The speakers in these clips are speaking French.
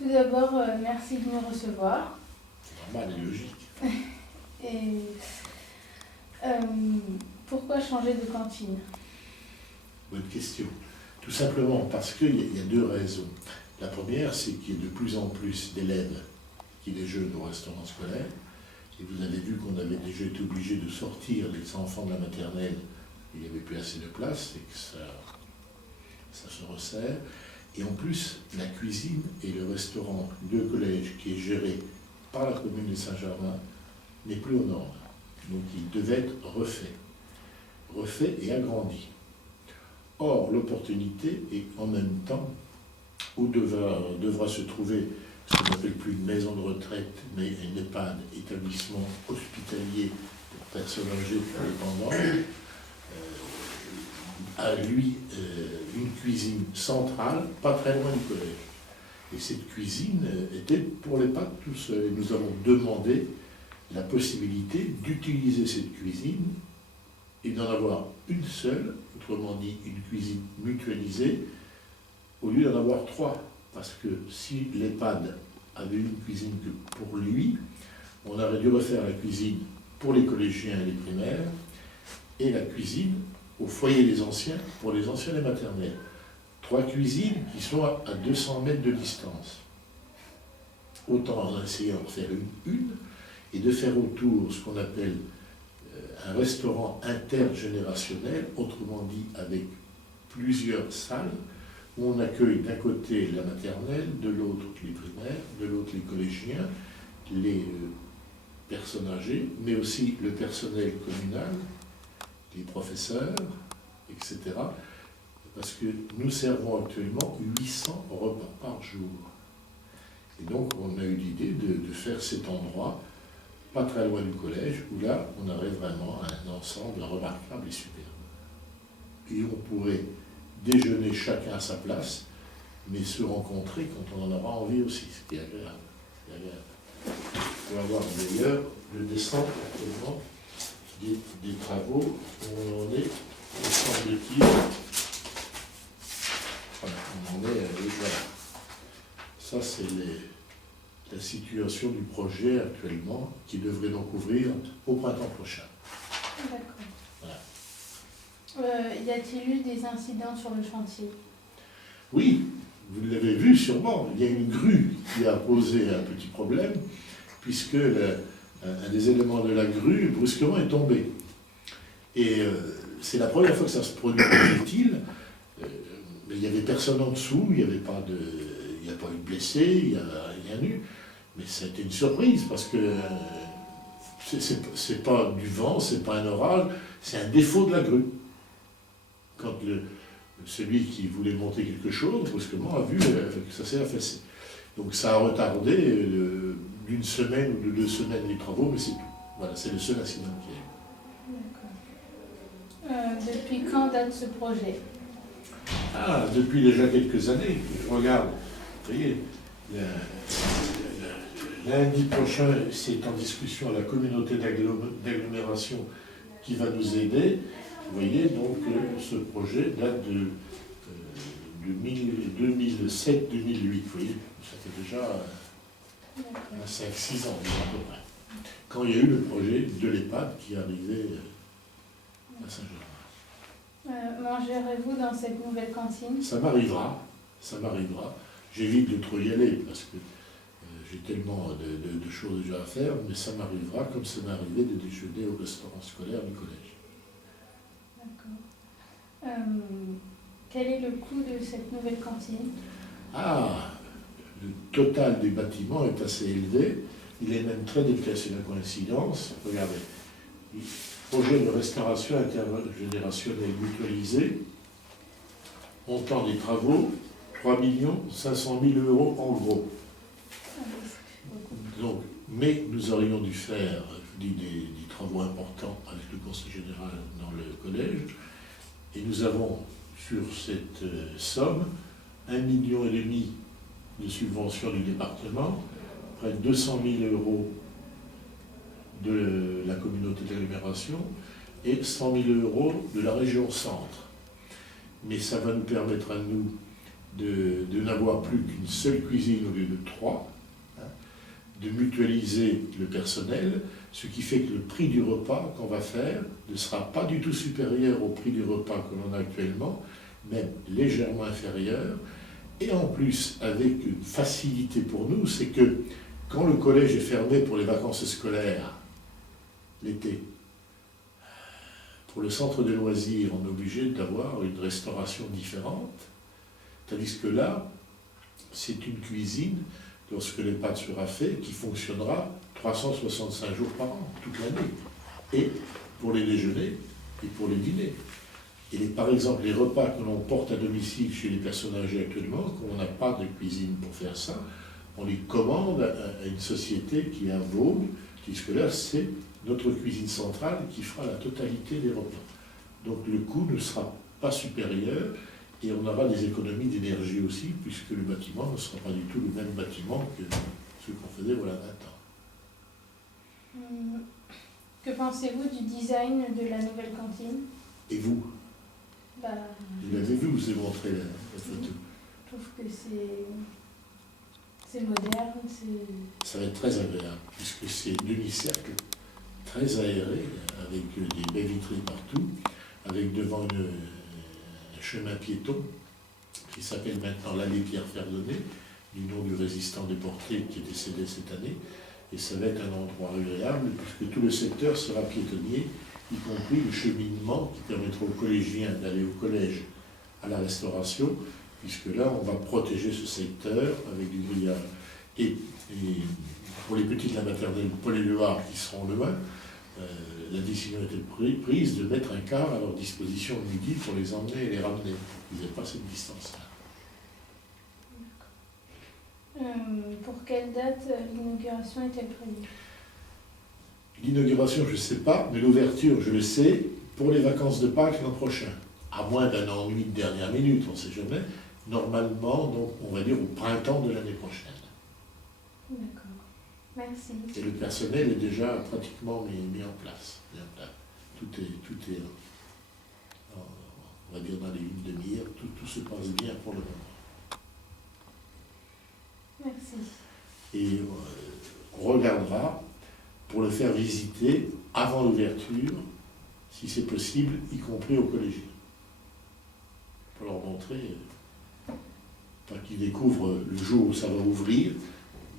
Tout d'abord, merci de nous recevoir. Normal et logique. Et pourquoi changer de cantine? Bonne question. Tout simplement parce qu'il y a deux raisons. La première, c'est qu'il y a de plus en plus d'élèves qui déjeunent au restaurant scolaire. Et vous avez vu qu'on avait déjà été obligé de sortir les enfants de la maternelle. Il n'y avait plus assez de place et que ça se resserre. Et en plus, la cuisine et le restaurant de collège qui est géré par la commune de Saint-Germain n'est plus aux normes. Donc il devait être refait et agrandi. Or, l'opportunité est en même temps où devra se trouver ce qu'on n'appelle plus une maison de retraite, mais un EHPAD, établissement hospitalier pour personnes âgées indépendantes, à lui une cuisine centrale, pas très loin du collège. Et cette cuisine était pour les l'EHPAD tout seul. Et nous avons demandé la possibilité d'utiliser cette cuisine et d'en avoir une seule, autrement dit une cuisine mutualisée, au lieu d'en avoir trois. Parce que si l'EHPAD avait une cuisine que pour lui, on aurait dû refaire la cuisine pour les collégiens et les primaires, et la cuisine au foyer des anciens, pour les anciens et maternelles. Trois cuisines qui sont à 200 mètres de distance. Autant en essayer d'en faire une, et de faire autour ce qu'on appelle un restaurant intergénérationnel, autrement dit avec plusieurs salles, où on accueille d'un côté la maternelle, de l'autre les primaires, de l'autre les collégiens, les personnes âgées, mais aussi le personnel communal, les professeurs, etc. Parce que nous servons actuellement 800 repas par jour. Et donc on a eu l'idée de faire cet endroit, pas très loin du collège, où là on aurait vraiment un ensemble remarquable et superbe. Et on pourrait déjeuner chacun à sa place, mais se rencontrer quand on en aura envie aussi, ce qui est agréable. On va voir d'ailleurs le dessin actuellement des travaux où on en est, me semble-t-il. Voilà, on en est, voilà. Ça, c'est la situation du projet actuellement, qui devrait donc ouvrir au printemps prochain. D'accord. Voilà. Y a-t-il eu des incidents sur le chantier? Oui, vous l'avez vu sûrement, il y a une grue qui a posé un petit problème, puisque un des éléments de la grue, brusquement, est tombé. Et c'est la première fois que ça se produit, disait-il. Mais il n'y avait personne en dessous, il n'y a pas eu de blessés, il n'y a rien eu. Mais ça a été une surprise, parce que c'est pas du vent, c'est pas un orage, c'est un défaut de la grue. Quand celui qui voulait monter quelque chose, brusquement, a vu que ça s'est affaissé. Donc ça a retardé d'une semaine ou de 2 semaines les travaux, mais c'est tout. Voilà, c'est le seul incident qu'il y a eu. D'accord. Depuis quand date ce projet? Ah, depuis déjà quelques années. Je regarde, vous voyez, lundi prochain, c'est en discussion à la communauté d'agglomération qui va nous aider. Vous voyez, donc ce projet date de 2007-2008. Vous voyez, ça fait déjà 5-6 ans à peu près. Quand il y a eu le projet de l'EHPAD qui arrivait à Saint-Germain. Mangerez-vous dans cette nouvelle cantine? Ça m'arrivera. J'évite de trop y aller parce que j'ai tellement de choses déjà à faire, mais ça m'arrivera comme ça m'est arrivé de déjeuner au restaurant scolaire du collège. D'accord. Quel est le coût de cette nouvelle cantine? Ah, le total des bâtiments est assez élevé. Il est même très déplacé, la coïncidence. Regardez. Projet de restauration intergénérationnelle mutualisée. Montant des travaux, 3 500 000 € en gros. Donc, mais nous aurions dû faire des travaux importants avec le conseil général dans le collège. Et nous avons, sur cette somme, 1,5 million de subventions du département, près de 200 000 € de la communauté d'agglomération et 100 000 € de la région centre. Mais ça va nous permettre à nous de n'avoir plus qu'une seule cuisine au lieu de 3, hein, de mutualiser le personnel, ce qui fait que le prix du repas qu'on va faire ne sera pas du tout supérieur au prix du repas que l'on a actuellement, même légèrement inférieur. Et en plus, avec une facilité pour nous, c'est que quand le collège est fermé pour les vacances scolaires, l'été, pour le centre de loisirs, on est obligé d'avoir une restauration différente, tandis que là, c'est une cuisine, lorsque les pâtes sera faite, qui fonctionnera 365 jours par an, toute l'année, et pour les déjeuners et pour les dîners. Et par exemple, les repas que l'on porte à domicile chez les personnes âgées actuellement, quand on n'a pas de cuisine pour faire ça, on les commande à une société qui est à Vaud, puisque là, c'est notre cuisine centrale qui fera la totalité des repas. Donc le coût ne sera pas supérieur et on aura des économies d'énergie aussi, puisque le bâtiment ne sera pas du tout le même bâtiment que ce qu'on faisait voilà 20 ans. Que pensez-vous du design de la nouvelle cantine? Et vous? Vous l'avez vu, vous avez montré la photo. Je trouve que c'est moderne, ça va être très agréable, puisque c'est demi-cercle, très aéré, avec des baies vitrées partout, avec devant un chemin piéton qui s'appelle maintenant l'allée Pierre Ferronnet, du nom du résistant déporté qui est décédé cette année. Et ça va être un endroit agréable, puisque tout le secteur sera piétonnier, y compris le cheminement qui permettra aux collégiens d'aller au collège à la restauration, puisque là, on va protéger ce secteur avec du grillage. Et pour les petites, la maternelle Paul-Éluard qui seront loin, la décision a été prise de mettre un car à leur disposition le midi pour les emmener et les ramener. Ils n'avaient pas cette distance-là. Pour quelle date l'inauguration est-elle prévue? L'inauguration, je ne sais pas, mais l'ouverture, je le sais, pour les vacances de Pâques l'an prochain. À moins d'un an et demi de dernière minute, on ne sait jamais. Normalement, donc, on va dire au printemps de l'année prochaine. D'accord. Merci. Et le personnel est déjà pratiquement mis en place. Tout est on va dire dans les une demi-heure, tout se passe bien pour le moment. Merci. Et on regardera pour le faire visiter avant l'ouverture, si c'est possible, y compris aux collégiens. Pour leur montrer, pas qu'ils découvrent le jour où ça va ouvrir,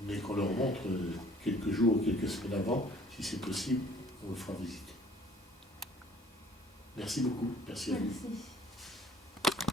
mais qu'on leur montre quelques jours, quelques semaines avant, si c'est possible, on le fera visiter. Merci beaucoup. Merci à vous. Merci.